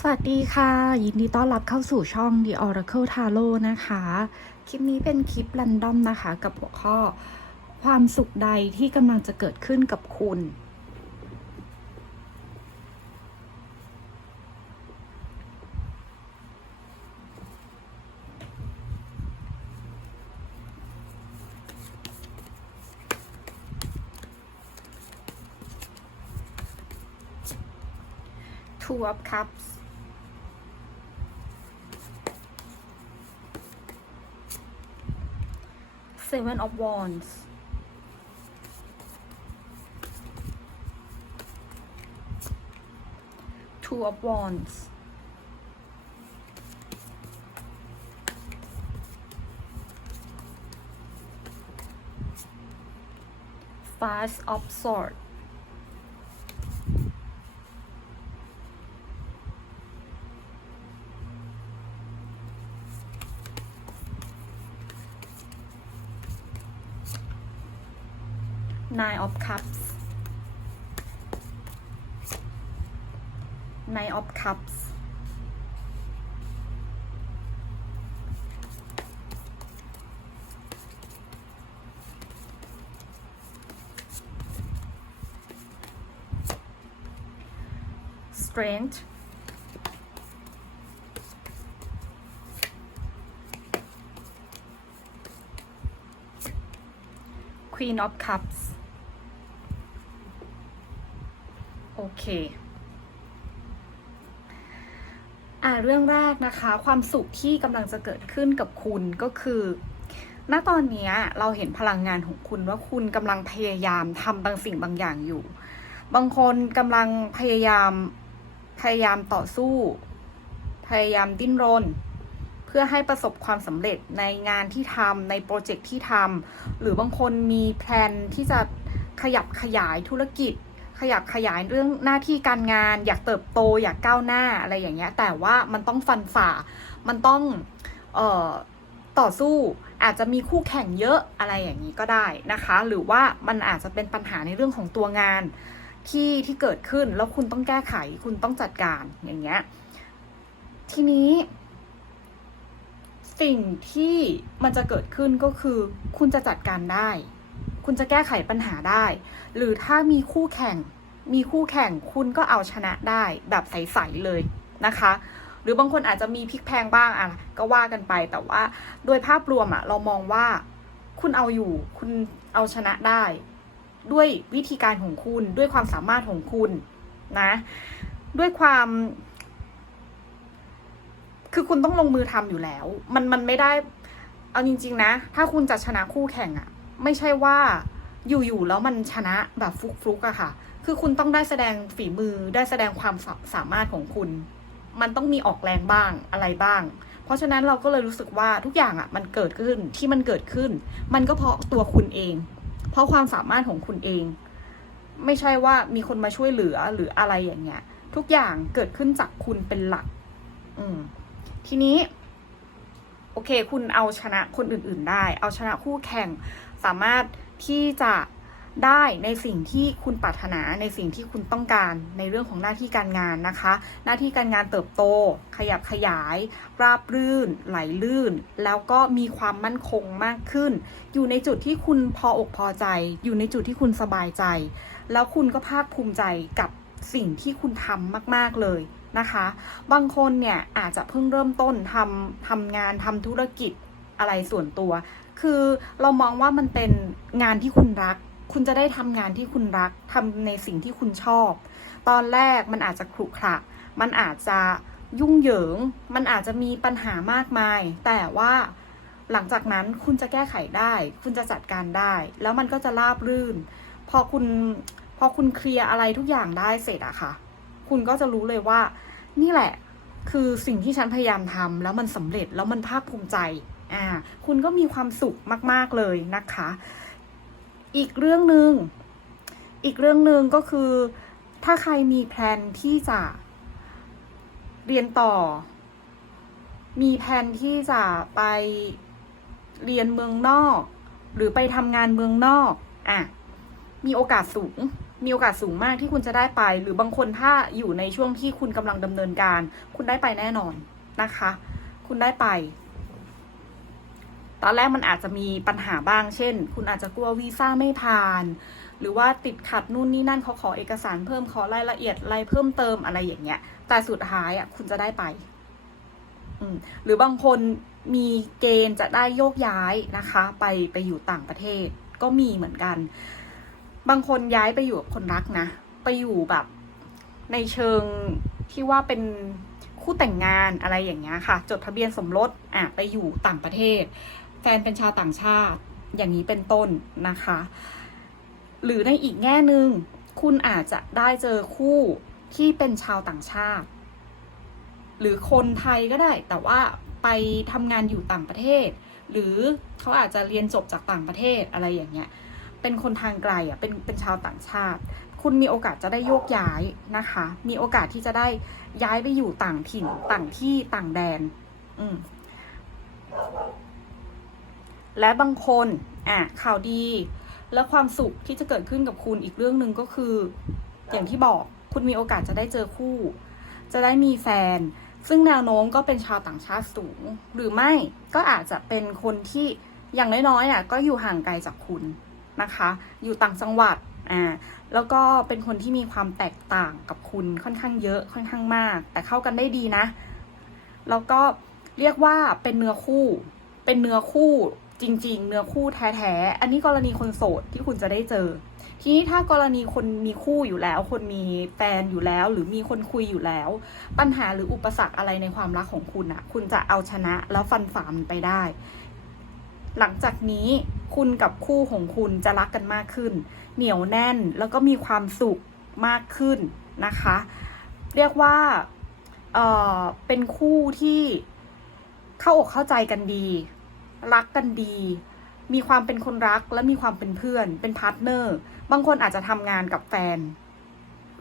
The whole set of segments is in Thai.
สวัสดีค่ะ ยินดีต้อนรับเข้าสู่ช่อง The Oracle Tarot นะคะ คลิปนี้เป็นคลิปรันดอมนะคะ กับหัวข้อความสุขใดที่กำลังจะเกิดขึ้นกับคุณ Two of Cups Seven of Wands. Two of Wands. Five of Swords Nine of Cups. Nine of Cups. Strength Queen of Cups โอเคอ่าเรื่องแรกนะคะ ความสุขที่กำลังจะเกิดขึ้นกับคุณก็คือณตอนนี้เราเห็นพลังงานของคุณว่าคุณกำลังพยายามทำบางสิ่งบางอย่างอยู่ บางคนกำลังพยายามพยายามต่อสู้ พยายามดิ้นรน เพื่อให้ประสบความสำเร็จในงานที่ทำในโปรเจกต์ที่ทำหรือบางคนมีแพลนที่จะขยับขยายธุรกิจ ขยับขยายเรื่องหน้าที่การงาน อยากเติบโตอยากก้าวหน้าอะไรอย่างเงี้ย แต่ว่ามันต้องฟันฝ่า มันต้องเอ่อต่อสู้อาจจะมีคู่แข่งเยอะอะไรอย่างนี้ก็ได้นะคะ หรือว่ามันอาจจะเป็นปัญหาในเรื่องของตัวงานที่ที่เกิดขึ้นแล้วคุณต้องแก้ไขคุณต้องจัดการอย่างเงี้ยทีนี้ สิ่งที่มันจะเกิดขึ้นก็คือ คุณจะจัดการได้ คุณจะแก้ไขปัญหาได้ หรือถ้ามีคู่แข่ง มีคู่แข่งคุณก็เอาชนะได้แบบใสๆเลยนะคะ หรือบางคนอาจจะมีพลิกแพลงบ้างอะก็ว่ากันไปแต่ว่าโดยภาพรวมอะเรามองว่าคุณเอาอยู่ คุณเอาชนะได้ ด้วยวิธีการของคุณด้วยความสามารถของคุณนะ ด้วยความ คือคุณต้องลงมือทำอยู่แล้ว มันมันไม่ได้ เอาจริง ๆ นะ ถ้าคุณจะชนะคู่แข่งอะ ไม่ใช่ว่าอยู่ๆแล้วมันชนะแบบฟลุกๆอะค่ะ คือคุณต้องได้แสดงฝีมือได้แสดงความสาสามารถของคุณ มันต้องมีออกแรงบ้างอะไรบ้าง เพราะฉะนั้นเราก็เลยรู้สึกว่าทุกอย่างอะมันเกิดขึ้นที่มันเกิดขึ้น มันก็เพราะตัวคุณเอง เพราะความสามารถของคุณเอง ไม่ใช่ว่ามีคนมาช่วยเหลือหรืออะไรอย่างเงี้ย ทุกอย่างเกิดขึ้นจากคุณเป็นหลัก อืม ทีนี้ โอเค คุณเอาชนะคนอื่น ๆ ได้ เอาชนะคู่แข่ง สามารถที่จะได้ในสิ่งที่คุณปรารถนาในสิ่งที่คุณต้องการในเรื่องของหน้าที่การงานนะคะ หน้าที่การงานเติบโต ขยับขยาย ราบรื่น ไหลลื่น แล้วก็มีความมั่นคงมากขึ้น อยู่ในจุดที่คุณพออกพอใจ อยู่ในจุดที่คุณสบายใจ แล้วคุณก็ภาคภูมิใจกับสิ่งที่คุณทำมาก ๆ เลยนะคะ บางคนเนี่ยอาจจะเพิ่งเริ่มต้นทำทำงานทำธุรกิจอะไรส่วนตัว คือเรามองว่ามันเป็นงานที่คุณรัก คุณจะได้ทำงานที่คุณรักทำในสิ่งที่คุณชอบ ตอนแรกมันอาจจะขรุขระมันอาจจะยุ่งเหยิง มันอาจจะมีปัญหามากมาย แต่ว่าหลังจากนั้นคุณจะแก้ไขได้ คุณจะจัดการได้ แล้วมันก็จะราบรื่น พอคุณพอคุณเคลียร์อะไรทุกอย่างได้เสร็จอะค่ะ คุณก็จะรู้เลยว่า นี่แหละ คือสิ่งที่ฉันพยายามทำแล้วมันสำเร็จแล้วมันภาคภูมิใจ อ่าคุณก็มีความสุขมาก ๆ เลยนะคะ อีกเรื่องหนึ่งอีกเรื่องหนึ่งก็คือ ถ้าใครมีแพลนที่จะเรียนต่อ มีแผนที่จะไปเรียนเมืองนอก หรือไปทำงานเมืองนอกอะมีโอกาสสูง มีโอกาสสูงมากที่คุณจะได้ไป หรือบางคนถ้าอยู่ในช่วงที่คุณกำลังดำเนินการ คุณได้ไปแน่นอนนะคะ คุณได้ไป ตอนแรกมันอาจจะมีปัญหาบ้าง เช่น คุณอาจจะกลัววีซ่าไม่ผ่าน หรือว่าติดขัดนู่นนี่นั่นเขาขอเอกสารเพิ่มขอรายละเอียดอะไรเพิ่มเติมอะไรอย่างเงี้ย แต่สุดท้ายอะคุณจะได้ไป อืมหรือบางคนมีเกณฑ์จะได้โยกย้ายนะคะ ไปไปอยู่ต่างประเทศ ก็มีเหมือนกัน บางคนย้ายไปอยู่กับคนรักนะ ไปอยู่แบบในเชิงที่ว่าเป็นคู่แต่งงานอะไรอย่างเงี้ยค่ะ จดทะเบียนสมรสอะไปอยู่ต่างประเทศ ฟนเป็นชาวต่างชาติอย่างนี้เป็นต้นนะคะ หรือในอีกแง่หนึ่งคุณอาจจะได้เจอคู่ที่เป็นชาวต่างชาติ หรือคนไทยก็ได้ แต่ว่าไปทำงานอยู่ต่างประเทศ หรือเขาอาจจะเรียนจบจากต่างประเทศอะไรอย่างเงี้ยเป็นคนทางไกลอะเป็นเป็นชาวต่างชาติ คุณมีโอกาสจะได้โยกย้ายนะคะ มีโอกาสที่จะได้ย้ายไปอยู่ต่างถิ่นต่างที่ต่างแดน อืม และบางคนอะข่าวดี และความสุขที่จะเกิดขึ้นกับคุณอีกเรื่องหนึ่งก็คือ อย่างที่บอกคุณมีโอกาสจะได้เจอคู่ จะได้มีแฟน ซึ่งแนวโน้มก็เป็นชาวต่างชาติสูง หรือไม่ก็อาจจะเป็นคนที่อย่างน้อยๆอะก็อยู่ห่างไกลจากคุณนะคะ อยู่ต่างจังหวัดอ่าแล้วก็เป็นคนที่มีความแตกต่างกับคุณค่อนข้างเยอะค่อนข้างมาก แต่เข้ากันได้ดีนะ แล้วก็เรียกว่าเป็นเนื้อคู่ เป็นเนื้อคู่ จริง ๆ เนื้อคู่แท้ๆ อันนี้กรณีคนโสดที่คุณจะได้เจอ ทีนี้ถ้ากรณีคนมีคู่อยู่แล้ว คนมีแฟนอยู่แล้ว หรือมีคนคุยอยู่แล้ว ปัญหาหรืออุปสรรคอะไรในความรักของคุณอะคุณจะเอาชนะแล้วฟันฝ่ามันไปได้ หลังจากนี้คุณกับคู่ของคุณจะรักกันมากขึ้น เหนียวแน่นแล้วก็มีความสุขมากขึ้นนะคะ เรียกว่าเออเป็นคู่ที่เข้าอกเข้าใจกันดี รักกันดี มีความเป็นคนรักและมีความเป็นเพื่อน เป็นพาร์ทเนอร์ บางคนอาจจะทำงานกับแฟน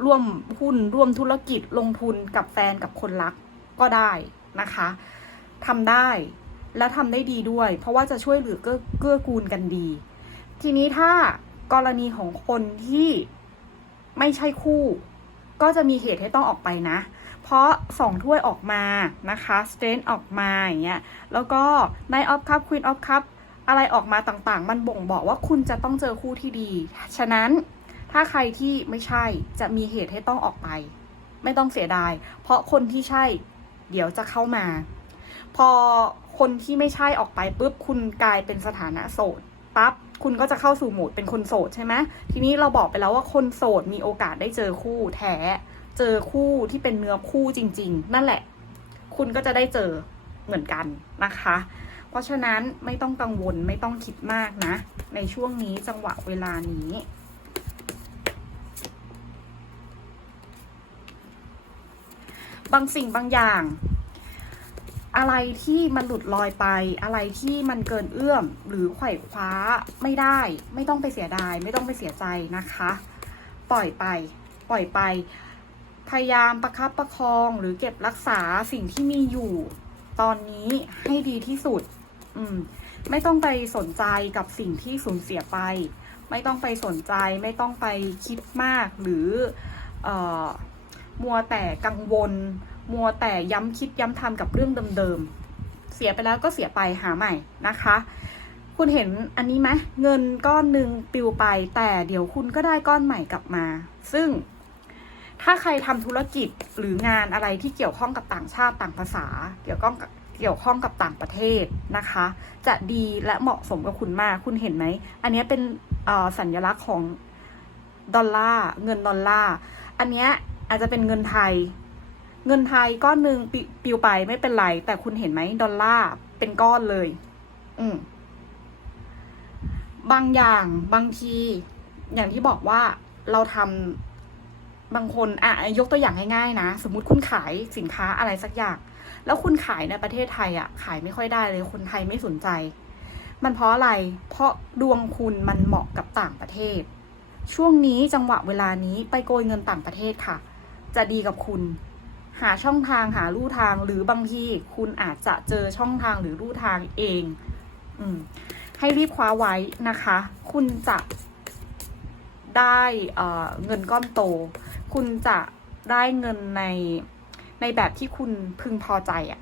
ร่วมหุ้นร่วมธุรกิจลงทุนกับแฟนกับคนรักก็ได้นะคะทำได้และทำได้ดีด้วย เพราะว่าจะช่วยเหลือเกื้อเกื้อกูลกันดี ทีนี้ถ้ากรณีของคนที่ไม่ใช่คู่ ก็จะมีเหตุให้ต้องออกไปนะ เพราะสองถ้วยออกมานะคะสเตรนออกมาอย่างเงี้ยแล้วก็ในออฟคัพควีนออฟคัพอะไรออกมาต่างๆ มันบ่งบอกว่าคุณจะต้องเจอคู่ที่ดี ฉะนั้นถ้าใครที่ไม่ใช่จะมีเหตุให้ต้องออกไป ไม่ต้องเสียดาย เพราะคนที่ใช่ เดี๋ยวจะเข้ามา พอคนที่ไม่ใช่ออกไปปุ๊บคุณกลายเป็นสถานะโสดปั๊บคุณก็จะเข้าสู่โหมดเป็นคนโสดใช่ไหมทีนี้เราบอกไปแล้วว่าคนโสดมีโอกาสได้เจอคู่แท้ เจอคู่ที่เป็นเนื้อคู่จริง ๆ นั่นแหละ คุณก็จะได้เจอเหมือนกันนะคะ เพราะฉะนั้นไม่ต้องกังวลไม่ต้องคิดมากนะ ในช่วงนี้จังหวะเวลานี้บางสิ่งบางอย่าง อะไรที่มันหลุดลอยไป อะไรที่มันเกินเอื้อมหรือไขว่คว้าไม่ได้ ไม่ต้องไปเสียดาย ไม่ต้องไปเสียใจนะคะ ปล่อยไป ปล่อยไป ยายามประคับประคองหรือเก็บรักษาสิ่งที่มีอยู่ตอนนี้ให้ดีที่สุด อืม ไม่ต้องไปสนใจกับสิ่งที่สูญเสียไป ไม่ต้องไปสนใจ ไม่ต้องไปคิดมากหรือเอ่อมัวแต่กังวล มัวแต่ย้ำคิดย้ำทำกับเรื่องเดิมๆ เสียไปแล้วก็เสียไปหาใหม่นะคะ คุณเห็นอันนี้ไหมเงินก้อนหนึ่งปลิวไปแต่เดี๋ยวคุณก็ได้ก้อนใหม่กลับมา ซึ่ง ถ้าใครทำธุรกิจหรืองานอะไรที่เกี่ยวข้องกับต่างชาติต่างภาษา เกี่ยวข้องกับเกี่ยวข้องกับต่างประเทศนะคะ จะดีและเหมาะสมกับคุณมากคุณเห็นไหม อันนี้เป็นสัญลักษณ์ของดอลลาร์เงินดอลลาร์อันนี้อาจจะเป็นเงินไทย เงินไทยก้อนหนึ่งปิปลิวไปไม่เป็นไร แต่คุณเห็นไหมดอลลาร์เป็นก้อนเลย อืมบางอย่างบางที อย่างที่บอกว่าเราทำ บางคนอะยกตัวอย่างง่ายๆนะ สมมติคุณขายสินค้าอะไรสักอย่าง แล้วคุณขายในประเทศไทยอะ ขายไม่ค่อยได้เลยคนไทยไม่สนใจ มันเพราะอะไร เพราะดวงคุณมันเหมาะกับต่างประเทศ ช่วงนี้จังหวะเวลานี้ไปโกยเงินต่างประเทศค่ะ จะดีกับคุณ หาช่องทางหาลู่ทางหรือบางทีคุณอาจจะเจอช่องทางหรือลู่ทางเอง อืม ให้รีบคว้าไว้นะคะ คุณจะได้เเงินก้อนโต คุณจะได้เงินในในแบบที่คุณพึงพอใจอะ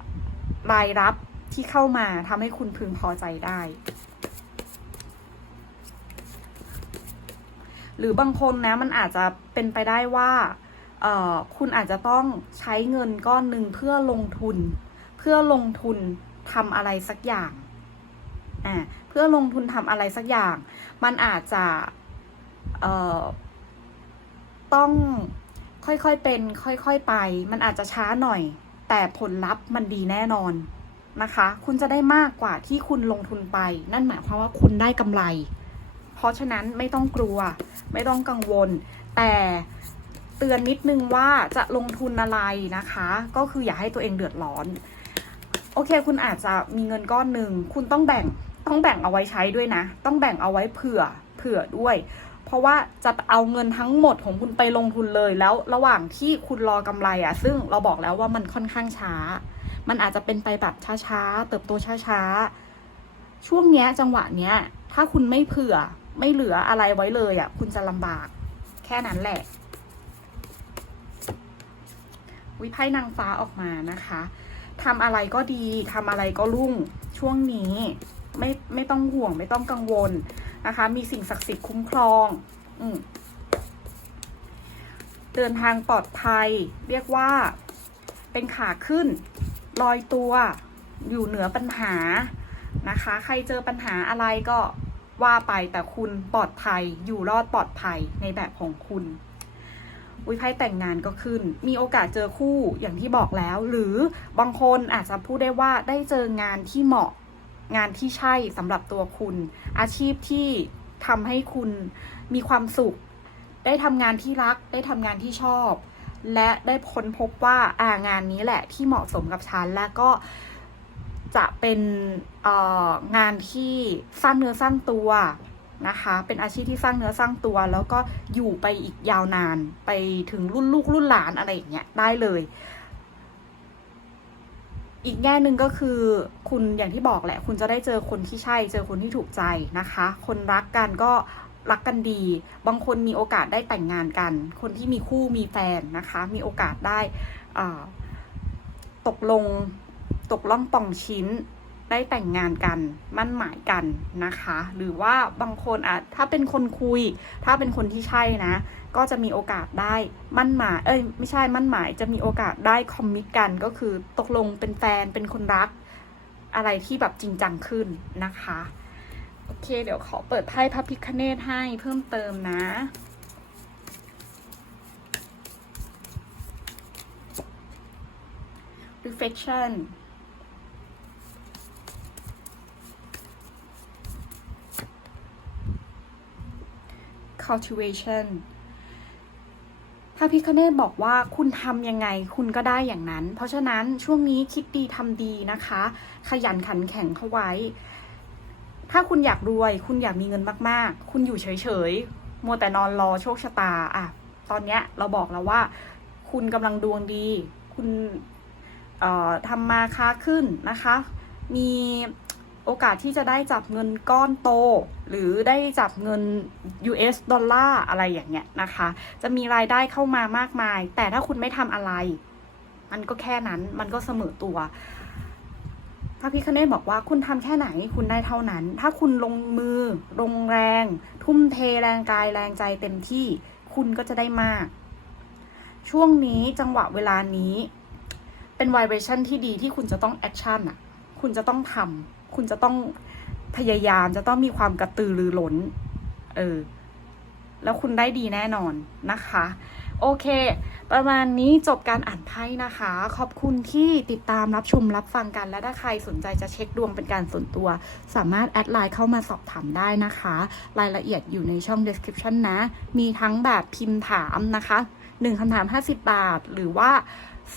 รายรับที่เข้ามาทำให้คุณพึงพอใจได้ หรือบางคนนะมันอาจจะเป็นไปได้ว่าเอ่อคุณอาจจะต้องใช้เงินก้อนหนึ่งเพื่อลงทุน เพื่อลงทุนทำอะไรสักอย่างอ่าเพื่อลงทุนทำอะไรสักอย่าง มันอาจจะเอ่อต้อง ค่อยๆเป็น ค่อยๆไป มันอาจจะช้าหน่อย แต่ผลลัพธ์มันดีแน่นอนนะคะ คุณจะได้มากกว่าที่คุณลงทุนไป นั่นหมายความว่าคุณได้กำไร เพราะฉะนั้นไม่ต้องกลัว ไม่ต้องกังวล แต่เตือนนิดนึงว่าจะลงทุนอะไรนะคะ ก็คืออย่าให้ตัวเองเดือดร้อน โอเค คุณอาจจะมีเงินก้อนหนึ่ง คุณต้องแบ่ง ต้องแบ่งเอาไว้ใช้ด้วยนะ ต้องแบ่งเอาไว้เผื่อ เผื่อด้วย ราะว่าจะเอาเงินทั้งหมดของคุณไปลงทุนเลยแล้วระหว่างที่คุณรอกำไรอะ่ะ ซึ่งเราบอกแล้วว่ามันค่อนข้างช้า มันอาจจะเป็นไปแบบช้าๆ เติบโตช้าๆ ช่วงเนี้ยจังหวะเนี้ย ถ้าคุณไม่เผื่อไม่เหลืออะไรไว้เลยอะ่ะ คุณจะลำบาก แค่นั้นแหละวิไพ่นางฟ้าออกมานะคะทำอะไรก็ดีทำอะไรก็รุ่งช่วงนี้ไม่ไม่ต้องห่วงไม่ต้องกังวล นะคะ มีสิ่งศักดิ์สิทธิ์คุ้มครองอเดินทางปลอดภัย เรียกว่า เป็นขาขึ้น ลอยตัว อยู่เหนือปัญหานะคะ ใครเจอปัญหาอะไรก็ว่าไปแต่คุณปลอดภัย อยู่รอดปลอดภัยในแบบของคุณวิไพ่แต่งงานก็ขึ้น มีโอกาสเจอคู่อย่างที่บอกแล้ว หรือบางคนอาจจะพูดได้ว่าได้เจองานที่เหมาะ งานที่ใช่สำหรับตัวคุณ อาชีพที่ทำให้คุณมีความสุข ได้ทำงานที่รัก ได้ทำงานที่ชอบ และได้ค้นพบว่าอ่างานนี้แหละที่เหมาะสมกับฉัน และก็จะเป็นเอ่องานที่สร้างเนื้อสร้างตัวนะคะ เป็นอาชีพที่สร้างเนื้อสร้างตัว แล้วก็อยู่ไปอีกยาวนานไปถึงรุ่นลูกรุ่นหลานอะไรอย่างเงี้ยได้เลย อีกแง่หนึ่งก็คือคุณอย่างที่บอกแหละ คุณจะได้เจอคนที่ใช่ เจอคนที่ถูกใจนะคะ คนรักกันก็รักกันดี บางคนมีโอกาสได้แต่งงานกัน คนที่มีคู่มีแฟนนะคะ มีโอกาสได้ตกลงตกล่องป่องชิ้น ได้แต่งงานกันมั่นหมายกันนะคะ หรือว่าบางคนอะถ้าเป็นคนคุย ถ้าเป็นคนที่ใช่นะ ก็จะมีโอกาสได้มั่นหมายเอ้ยไม่ใช่มั่นหมาย จะมีโอกาสได้คอมมิตกันก็คือตกลงเป็นแฟนเป็นคนรัก อะไรที่แบบจริงจังขึ้นนะคะโอเค เดี๋ยวขอเปิดไพ่พระพิคเนตให้เพิ่มเติมนะ reflection cultivation พระพิคเนตบอกว่าคุณทำยังไงคุณก็ได้อย่างนั้น เพราะฉะนั้นช่วงนี้คิดดีทำดีนะคะ ขยันขันแข็งเข้าไว้ ถ้าคุณอยากรวย คุณอยากมีเงินมากๆ คุณอยู่เฉยๆ มัวแต่นอนรอโชคชะตาอะตอนเนี้ยเราบอกแล้วว่า คุณกำลังดวงดี คุณทำมาค้าขึ้นนะคะ มี โอกาสที่จะได้จับเงินก้อนโต หรือได้จับเงิน US ดอลลาร์อะไรอย่างเงี้ยนะคะ จะมีรายได้เข้ามามากมาย แต่ถ้าคุณไม่ทำอะไร มันก็แค่นั้นมันก็เสมอตัวพระพิคเนตบอกว่าคุณทำแค่ไหนคุณได้เท่านั้น ถ้าคุณลงมือ ลงแรง ทุ่มเทแรงกายแรงใจเต็มที่ คุณก็จะได้มาก ช่วงนี้จังหวะเวลานี้ เป็นไวเบรชั่นที่ดีที่คุณจะต้องแอคชั่นอะ คุณจะต้องทำ คุณจะต้องพยายามจะต้องมีความกระตือรือร้น เออ แล้วคุณได้ดีแน่นอนนะคะ โอเค ประมาณนี้จบการอ่านไพ่นะคะ ขอบคุณที่ติดตามรับชมรับฟังกัน และถ้าใครสนใจจะเช็คดวงเป็นการส่วนตัว สามารถแอดไลน์เข้ามาสอบถามได้นะคะ รายละเอียดอยู่ในช่อง description นะ มีทั้งแบบพิมพ์ถามนะคะ 1คำถาม 50 บาท หรือว่า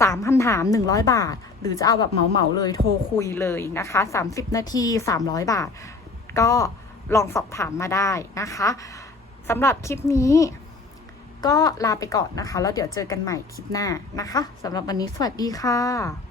สามคำถามหนึ่งร้อยบาท หรือจะเอาแบบเหมาเหมาเลยโทรคุยเลยนะคะสามสิบนาทีสามร้อยบาท ก็ลองสอบถามมาได้นะคะสำหรับคลิปนี้ก็ลาไปก่อนนะคะ แล้วเดี๋ยวเจอกันใหม่คลิปหน้านะคะสำหรับวันนี้สวัสดีค่ะ